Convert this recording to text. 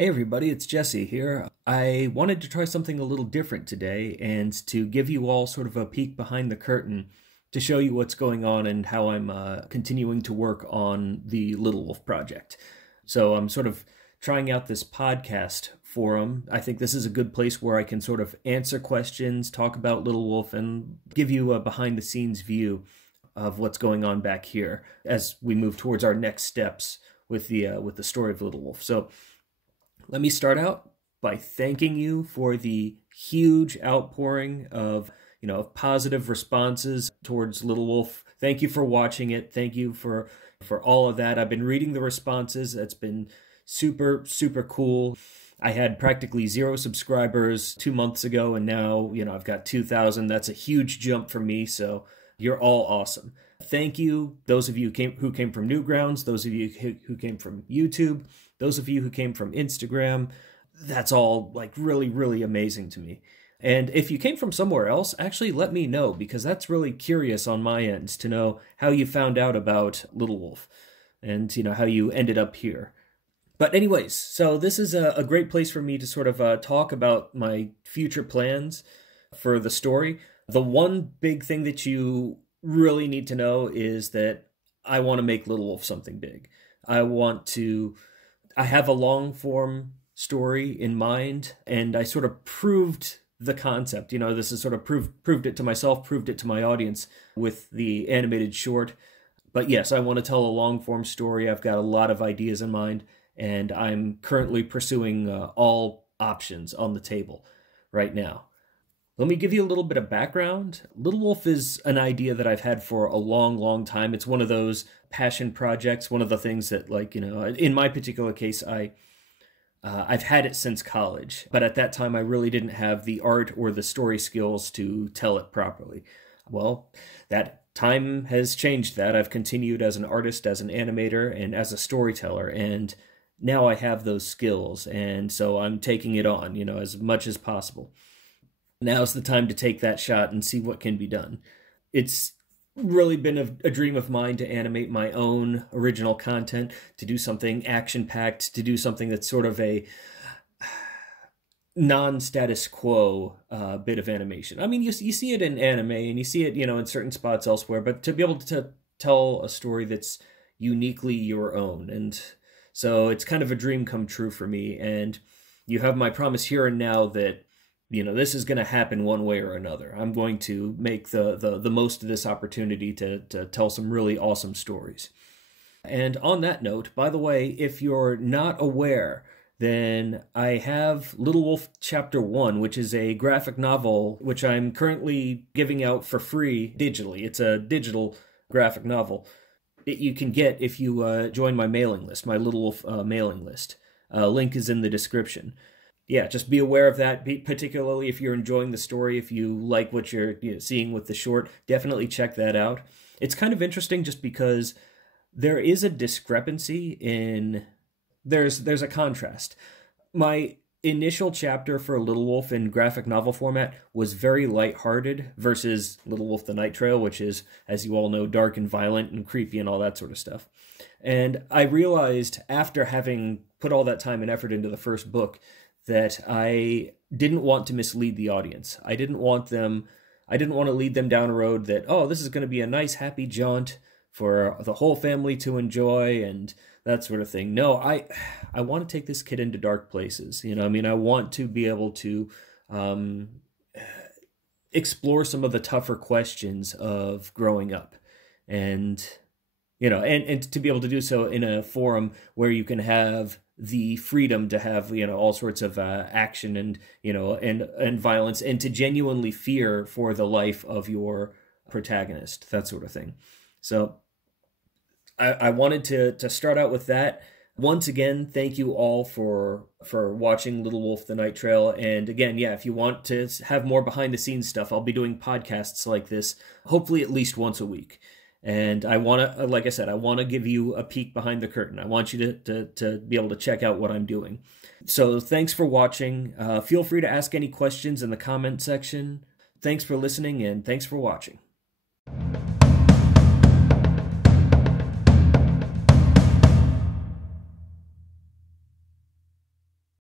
Hey everybody, it's Jesse here. I wanted to try something a little different today and to give you all sort of a peek behind the curtain to show you what's going on and how I'm continuing to work on the Little Wolf project. So I'm sort of trying out this podcast forum. I think this is a good place where I can sort of answer questions, talk about Little Wolf, and give you a behind the scenes view of what's going on back here as we move towards our next steps with the story of Little Wolf. So let me start out by thanking you for the huge outpouring of, positive responses towards Little Wolf. Thank you for watching it. Thank you for all of that. I've been reading the responses. That's been super, super cool. I had practically 0 subscribers 2 months ago, and now, I've got 2,000. That's a huge jump for me, so you're all awesome. Thank you, those of you who came from Newgrounds, those of you who came from YouTube, those of you who came from Instagram. That's all really, really amazing to me. And if you came from somewhere else, actually let me know, because that's really curious on my end to know how you found out about Little Wolf and, how you ended up here. But anyways, so this is a great place for me to sort of talk about my future plans for the story. The one big thing that you really need to know is that I want to make Little Wolf something big. I have a long form story in mind, and I sort of proved the concept. This is sort of proved it to myself, proved it to my audience with the animated short. But yes, I want to tell a long form story. I've got a lot of ideas in mind, and I'm currently pursuing all options on the table right now. Let me give you a little bit of background. Little Wolf is an idea that I've had for a long, long time. It's one of those passion projects, one of the things that, in my particular case, I've had it since college. But at that time, I really didn't have the art or the story skills to tell it properly. Well, that time has changed that. I've continued as an artist, as an animator, and as a storyteller, and now I have those skills, and so I'm taking it on, as much as possible. Now's the time to take that shot and see what can be done. It's really been a dream of mine to animate my own original content, to do something action-packed, to do something that's sort of a non-status quo bit of animation. I mean, you see it in anime, and you see it, in certain spots elsewhere, but to be able to tell a story that's uniquely your own. And so it's kind of a dream come true for me, and you have my promise here and now that this is going to happen one way or another. I'm going to make the most of this opportunity to tell some really awesome stories. And on that note, by the way, if you're not aware, then I have Little Wolf Chapter 1, which is a graphic novel, which I'm currently giving out for free digitally. It's a digital graphic novel. You can get if you join my mailing list, my Little Wolf mailing list. Link is in the description. Yeah, just be aware of that, particularly if you're enjoying the story, if you like what you're seeing with the short, definitely check that out. It's kind of interesting just because there is a discrepancy in, there's a contrast. My initial chapter for Little Wolf in graphic novel format was very lighthearted versus Little Wolf the Night Trail, which is, as you all know, dark and violent and creepy and all that sort of stuff. And I realized after having put all that time and effort into the first book that I didn't want to mislead the audience. I didn't want to lead them down a road that, oh, this is going to be a nice, happy jaunt for the whole family to enjoy and that sort of thing. No, I want to take this kid into dark places. I want to be able to explore some of the tougher questions of growing up, and and to be able to do so in a forum where you can have the freedom to have, all sorts of action and, and violence, and to genuinely fear for the life of your protagonist, that sort of thing. So I wanted to start out with that. Once again, thank you all for watching Little Wolf the Night Trail. And again, yeah, if you want to have more behind the scenes stuff, I'll be doing podcasts like this, hopefully at least once a week. And I want to, like I said, I want to give you a peek behind the curtain. I want you to be able to check out what I'm doing. So thanks for watching. Feel free to ask any questions in the comment section. Thanks for listening, and thanks for watching.